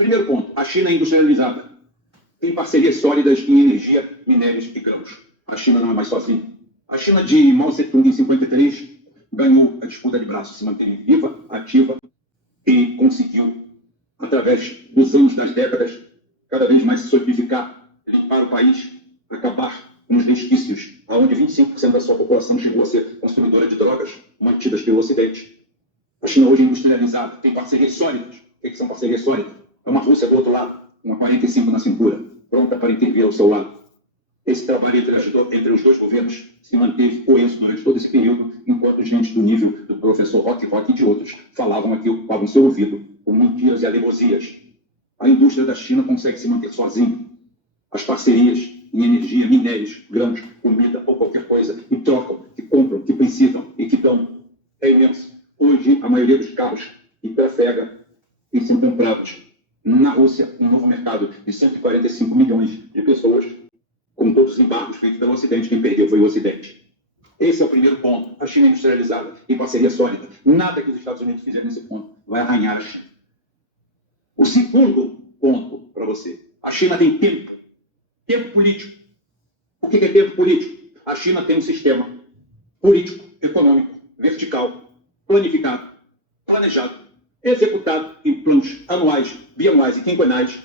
Primeiro ponto, a China é industrializada. Tem parcerias sólidas em energia, minérios e grãos. A China não é mais sozinha. A China de Mao Tse-tung, em 53, ganhou a disputa de braços, se manteve viva, ativa e conseguiu, através dos anos, das décadas, cada vez mais se solidificar, limpar o país, acabar com os resquícios, onde 25% da sua população chegou a ser consumidora de drogas mantidas pelo Ocidente. A China hoje é industrializada, tem parcerias sólidas. O que são parcerias sólidas? É uma Rússia do outro lado, uma 45 na cintura, pronta para intervir ao seu lado. Esse trabalho entre os dois governos se manteve coeso durante todo esse período, enquanto gente do nível do professor Rock e de outros falavam aqui, ocupavam seu ouvido, com mentiras e alevosias. A indústria da China consegue se manter sozinha. As parcerias em energia, minérios, grãos, comida ou qualquer coisa que trocam, que compram, que precisam e que dão é imenso. Hoje, a maioria dos carros que trafega e são comprados na Rússia, um novo mercado de 145 milhões de pessoas, com todos os embargos feitos pelo Ocidente. Quem perdeu foi o Ocidente. Esse é o primeiro ponto. A China é industrializada em parceria sólida. Nada que os Estados Unidos fizerem nesse ponto vai arranhar a China. O segundo ponto para você. A China tem tempo. Tempo político. O que é tempo político? A China tem um sistema político, econômico, vertical, planificado, planejado, executado em planos anuais, bianuais e quinquenais,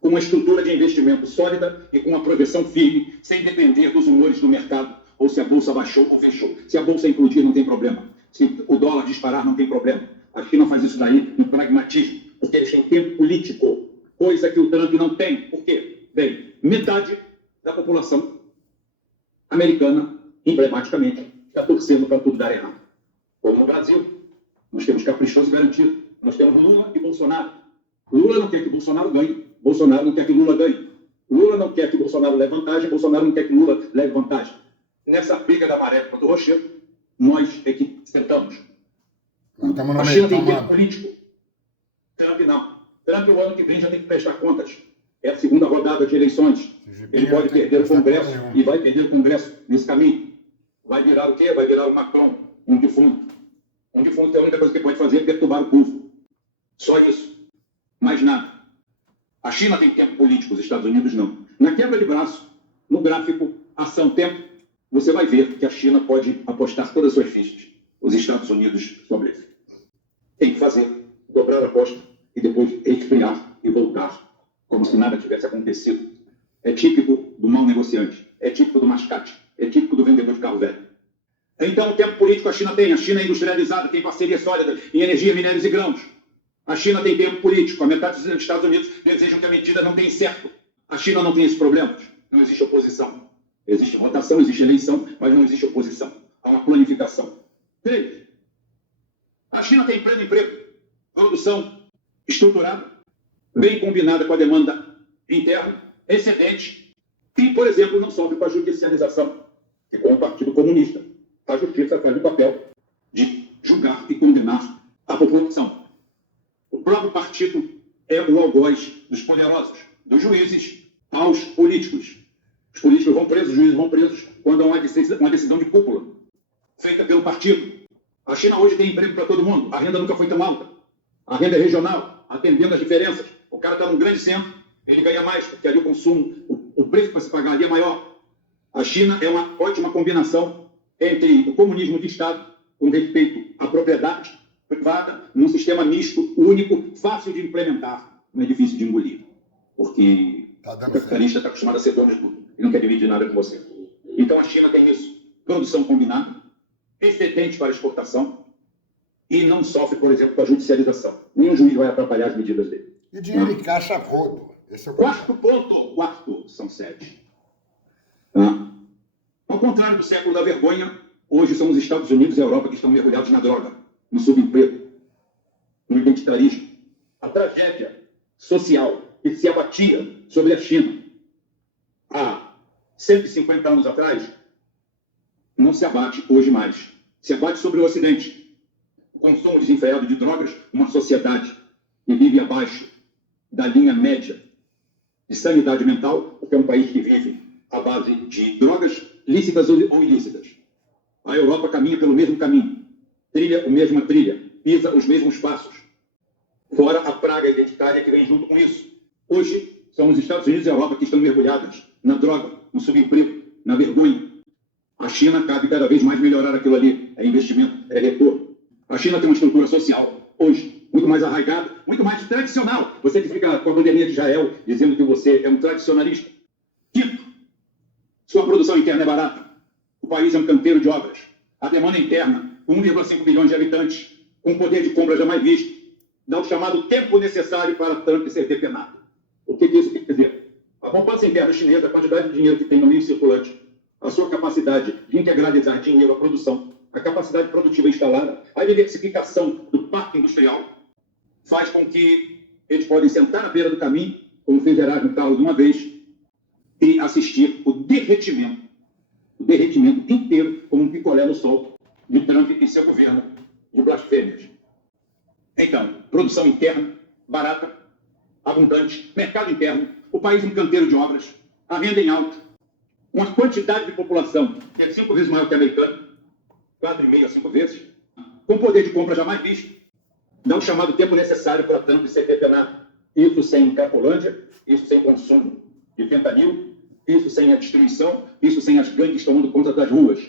com uma estrutura de investimento sólida e com uma projeção firme, sem depender dos humores do mercado, ou se a bolsa baixou ou fechou. Se a bolsa implodir, não tem problema. Se o dólar disparar, não tem problema. A China faz isso daí no pragmatismo, porque eles têm tempo político, coisa que o Trump não tem. Por quê? Bem, metade da população americana, emblematicamente, está torcendo para tudo dar errado. Como no Brasil, nós temos caprichoso garantido. Nós temos Lula e Bolsonaro. Lula não quer que Bolsonaro ganhe. Bolsonaro não quer que Lula ganhe. Lula não quer que Bolsonaro leve vantagem. Bolsonaro não quer que Lula leve vantagem. Nessa briga da maré contra o Rochedo, nós é que sentamos. A China tem tempo político. Trump não. Trump, o ano que vem, já tem que prestar contas. É a segunda rodada de eleições. Ele pode perder o Congresso e vai perder o Congresso nesse caminho. Vai virar o quê? Vai virar o Macron, um defunto. Um defunto é a única coisa que pode fazer é perturbar o povo. Só isso. Mais nada. A China tem tempo político, os Estados Unidos não. Na quebra de braço, no gráfico ação-tempo, você vai ver que a China pode apostar todas as suas fichas. Os Estados Unidos sobrevivem. Tem que fazer, dobrar a aposta e depois respirar e voltar, como se nada tivesse acontecido. É típico do mau negociante, é típico do mascate, é típico do vendedor de carro velho. Então, o tempo político a China tem. A China é industrializada, tem parceria sólida em energia, minérios e grãos. A China tem tempo político. A metade dos Estados Unidos desejam que a medida não tenha certo. A China não tem esses problemas. Não existe oposição. Existe votação, existe eleição, mas não existe oposição. Há uma planificação. 3. A China tem pleno emprego. Produção estruturada, bem combinada com a demanda interna, excedente, e, por exemplo, não sofre com a judicialização, que com o Partido Comunista, a justiça faz o papel de julgar e condenar a população. O próprio partido é o algoz dos poderosos, dos juízes aos políticos. Os políticos vão presos, os juízes vão presos quando há uma decisão de cúpula feita pelo partido. A China hoje tem emprego para todo mundo. A renda nunca foi tão alta. A renda é regional, atendendo às diferenças. O cara está num grande centro, ele ganha mais, porque ali o consumo, o preço para se pagar ali é maior. A China é uma ótima combinação entre o comunismo de Estado, com respeito à propriedade privada, num sistema misto, único, fácil de implementar, mas difícil de engolir. Porque o capitalista está acostumado a ser dono de tudo e não quer dividir nada com você. Então a China tem isso. Produção combinada, excedente para exportação e não sofre, por exemplo, com a judicialização. Nenhum juiz vai atrapalhar as medidas dele. E dinheiro em caixa rodo. Esse é o quarto ponto. Quarto, são 7. Ao contrário do século da vergonha, hoje são os Estados Unidos e a Europa que estão mergulhados na droga, no subemprego, no identitarismo. A tragédia social que se abatia sobre a China há 150 anos atrás não se abate hoje mais. Se abate sobre o Ocidente. O consumo desenfreado de drogas, uma sociedade que vive abaixo da linha média de sanidade mental, porque é um país que vive à base de drogas lícitas ou ilícitas. A Europa caminha pelo mesmo caminho, trilha a mesma trilha, pisa os mesmos passos. fora a praga identitária que vem junto com isso. Hoje, são os Estados Unidos e a Europa que estão mergulhadas na droga, no subemprego, na vergonha. A China cabe cada vez mais melhorar aquilo ali. É investimento, é retorno. A China tem uma estrutura social, hoje, muito mais arraigada, muito mais tradicional. Você que fica com a bandeirinha de Israel, dizendo que você é um tradicionalista. Quinto, sua produção interna é barata. O país é um canteiro de obras. A demanda interna, com 1,5 bilhões de habitantes, com um poder de compra jamais visto, dá o chamado tempo necessário para Trump ser depenado. O que isso quer dizer? A poupança interna chinesa, a quantidade de dinheiro que tem no meio circulante, a sua capacidade de integralizar dinheiro à produção, a capacidade produtiva instalada, a diversificação do parque industrial, faz com que eles podem sentar na beira do caminho, como fez Erasmo Carlos uma vez, e assistir o derretimento inteiro, como um picolé no sol, de Trump e seu governo de blasfêmias. Então, produção interna, barata, abundante, mercado interno, o país um canteiro de obras, a renda em alta, uma quantidade de população que é 5 vezes maior que a americana, 4,5 a 5 vezes, com poder de compra jamais visto, dá o chamado tempo necessário para Trump ser depenado. Isso sem Cracolândia, isso sem consumo de fentanil, isso sem a destruição, isso sem as gangues tomando conta das ruas.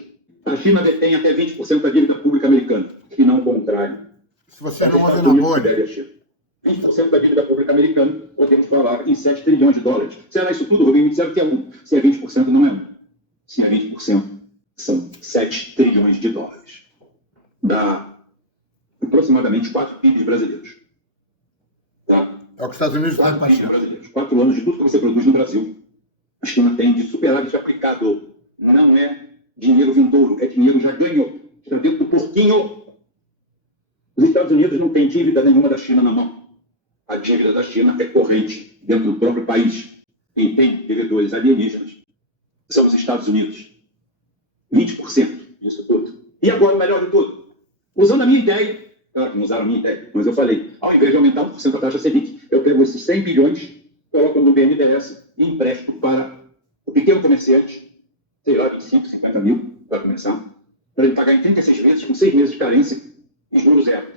A China detém até 20% da dívida pública americana, e não o contrário. Se você não ouve na bolha. 20% da dívida pública americana, podemos falar em 7 trilhões de dólares. Será isso tudo, Rubinho? Me disseram que é 1. Se é 20%, não é 1. Se é 20%, são 7 trilhões de dólares. Dá aproximadamente 4 PIBs brasileiros. Tá? É o que os Estados Unidos têm 4 para PIBs brasileiros. 4 anos de tudo que você produz no Brasil. A China tem de superávit aplicado. Não é dinheiro vindouro, é dinheiro já ganho. Está dentro do porquinho. Os Estados Unidos não têm dívida nenhuma da China na mão. A dívida da China é corrente dentro do próprio país. Quem tem devedores alienígenas são os Estados Unidos. 20% disso tudo. E agora, o melhor de tudo, usando a minha ideia, claro que não usaram a minha ideia, mas eu falei, ao invés de aumentar 1% a taxa Selic, eu pego esses 100 bilhões, coloco no BNDES e empresto para o pequeno comerciante, sei lá, 25, 50 mil, para começar, para ele pagar em 36 meses, com 6 meses de carência, e juros zero.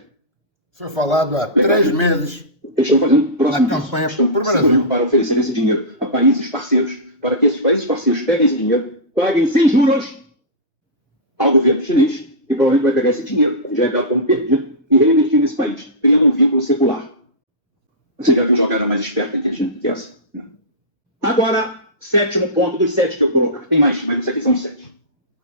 Foi falado há 3 meses. Eles estão fazendo próximo Na campanha estão pro Brasil. para oferecer esse dinheiro a países parceiros, para que esses países parceiros peguem esse dinheiro, paguem sem juros ao governo chinês, e provavelmente vai pegar esse dinheiro, já é dado como perdido, e reinvestir nesse país, criando um vínculo secular. Você já viu jogada mais esperta e inteligente que essa? Não. Agora, 7º ponto dos 7 que eu colocar. Tem mais, mas isso aqui são os 7.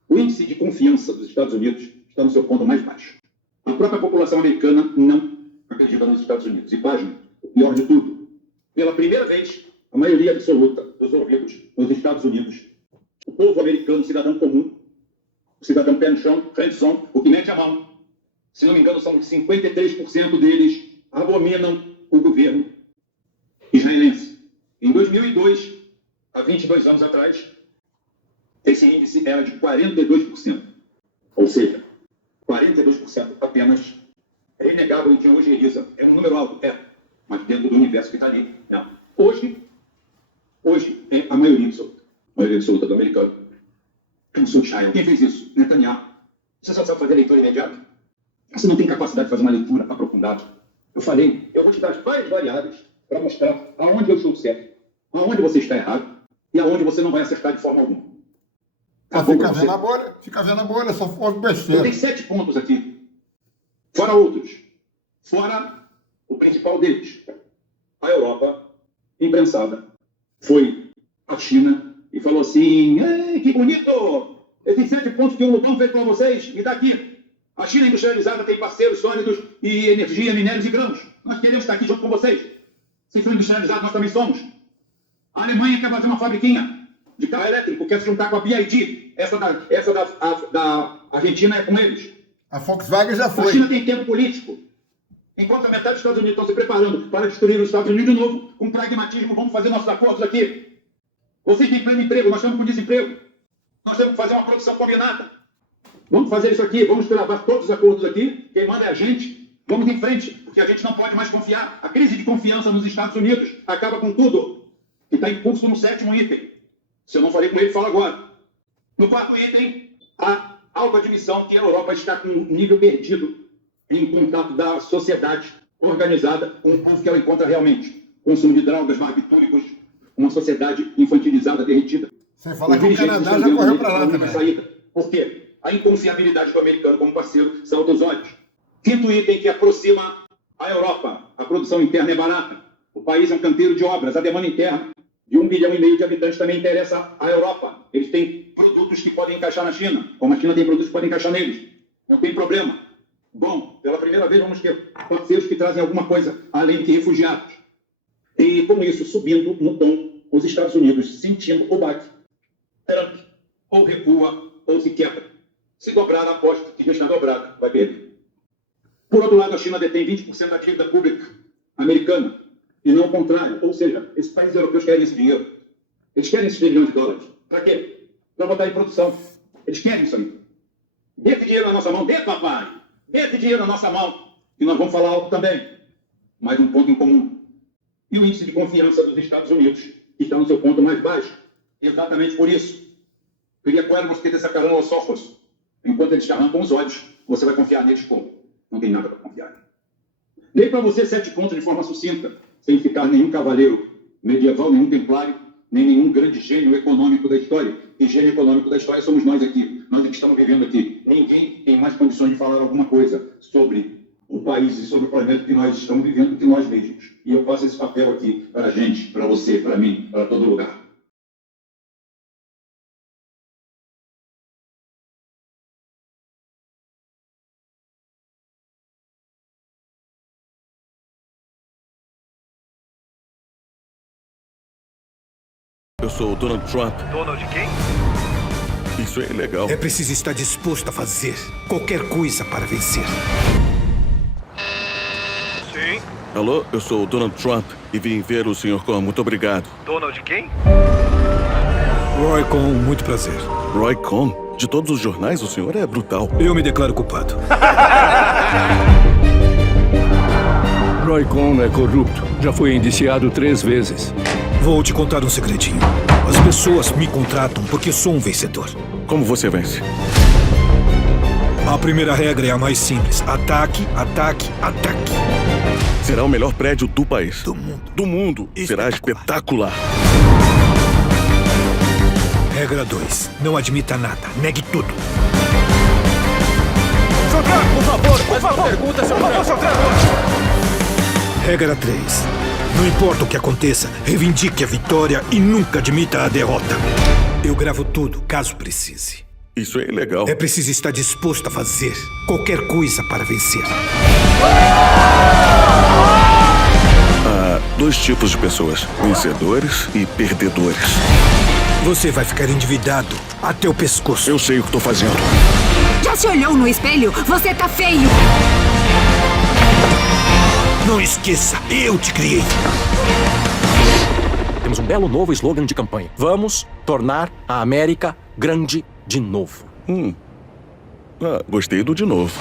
O índice de confiança dos Estados Unidos está no seu ponto mais baixo. A própria população americana não acredita nos Estados Unidos. E, pasme, o pior de tudo, pela primeira vez, a maioria absoluta dos ouvidos nos Estados Unidos, o povo americano, o cidadão comum, o cidadão pé no chão, hands-on, o que mete a mão, se não me engano, são 53% deles abominam o governo israelense. Em 2002, há 22 anos atrás, esse índice era de 42%. Ou seja, 42% apenas é inegável em quem hoje eriza. É um número alto, mas dentro do universo que está ali. Né? Hoje é a maioria absoluta do americano. Quem fez isso? Netanyahu. Você só sabe fazer leitura imediata? Você não tem capacidade de fazer uma leitura aprofundada. Eu falei, eu vou te dar várias variáveis para mostrar aonde eu estou certo, aonde você está errado e aonde você não vai acertar de forma alguma. Fica vendo a bolha, só for Eu besteira. tenho 7 pontos aqui. Fora outros. Fora o principal deles. A Europa, imprensada, foi à China e falou assim, ei, que bonito! Esses 7 pontos que o Lupão fez para vocês, me dá aqui. A China industrializada tem parceiros sólidos e energia, minérios e grãos. Nós queremos estar aqui junto com vocês. Vocês são industrializados, nós também somos. A Alemanha quer fazer uma fabriquinha de carro elétrico, quer se juntar com a BYD. Essa da Argentina é com eles. A Volkswagen já A foi. China tem tempo político. Enquanto a metade dos Estados Unidos estão se preparando para destruir os Estados Unidos de novo, com pragmatismo, vamos fazer nossos acordos aqui. Vocês têm pleno emprego, nós estamos com desemprego. Nós temos que fazer uma produção combinada. Vamos fazer isso aqui, vamos travar todos os acordos aqui. Quem manda é a gente. Vamos em frente, porque a gente não pode mais confiar. A crise de confiança nos Estados Unidos acaba com tudo. E está em curso no 7º item. Se eu não falei com ele, falo agora. No 4º item, a autoadmissão que a Europa está com um nível perdido em contato da sociedade organizada, um povo que ela encontra realmente. Consumo de drogas, barbitúricos, uma sociedade infantilizada, derretida. Sem falar que o Canadá já correu para lá também. Saída. Por quê? A inconfiabilidade do americano como parceiro salta os olhos. Quinto item que aproxima a Europa. A produção interna é barata. O país é um canteiro de obras. A demanda interna de 1,5 bilhão de habitantes também interessa à Europa. Eles têm produtos que podem encaixar na China, como a China tem produtos que podem encaixar neles. Não tem problema. Bom, pela primeira vez vamos ter parceiros que trazem alguma coisa além de refugiados. E com isso, subindo no tom, os Estados Unidos sentindo o baque. Trump ou recua ou se quebra. Se dobrar, aposto que já está dobrada, vai perder. Por outro lado, a China detém 20% da dívida pública americana, e não o contrário. Ou seja, esses países europeus querem esse dinheiro. Eles querem esses bilhões de dólares. Para quê? Para botar em produção. Eles querem isso aí. Dê esse dinheiro na nossa mão, dê, papai! Dê esse dinheiro na nossa mão. E nós vamos falar algo também. Mais um ponto em comum. E o índice de confiança dos Estados Unidos, que está no seu ponto mais baixo. Exatamente por isso. Recuerda você ter essa carona aos ojos. Enquanto eles te arrancam os olhos, você vai confiar neles como? Não tem nada para confiar. Dei para você 7 pontos de forma sucinta, sem ficar nenhum cavaleiro medieval, nenhum templário, nem nenhum grande gênio econômico da história. E gênio econômico da história somos nós aqui. Nós que estamos vivendo aqui. Ninguém tem mais condições de falar alguma coisa sobre o país e sobre o planeta que nós estamos vivendo do que nós mesmos. E eu faço esse papel aqui para a gente, para você, para mim, para todo lugar. Eu sou o Donald Trump. Donald quem? Isso é ilegal. É preciso estar disposto a fazer qualquer coisa para vencer. Sim. Alô, eu sou o Donald Trump e vim ver o Sr. Cohn. Muito obrigado. Donald quem? Roy Cohn, muito prazer. Roy Cohn? De todos os jornais, o senhor é brutal. Eu me declaro culpado. Roy Cohn é corrupto. Já foi indiciado 3 vezes. Vou te contar um segredinho. As pessoas me contratam porque sou um vencedor. Como você vence? A primeira regra é a mais simples. Ataque, ataque, ataque. Será o melhor prédio do país. Do mundo. Do mundo. Será espetacular. Regra 2. Não admita nada. Negue tudo. Sotrano, por favor, pergunta, seu Sotrano. Regra 3. Não importa o que aconteça, reivindique a vitória e nunca admita a derrota. Eu gravo tudo, caso precise. Isso é ilegal. É preciso estar disposto a fazer qualquer coisa para vencer. Há 2 tipos de pessoas: vencedores e perdedores. Você vai ficar endividado até o pescoço. Eu sei o que estou fazendo. Já se olhou no espelho? Você tá feio! Não esqueça, eu te criei. Temos um belo novo slogan de campanha. Vamos tornar a América grande de novo. Gostei do de novo.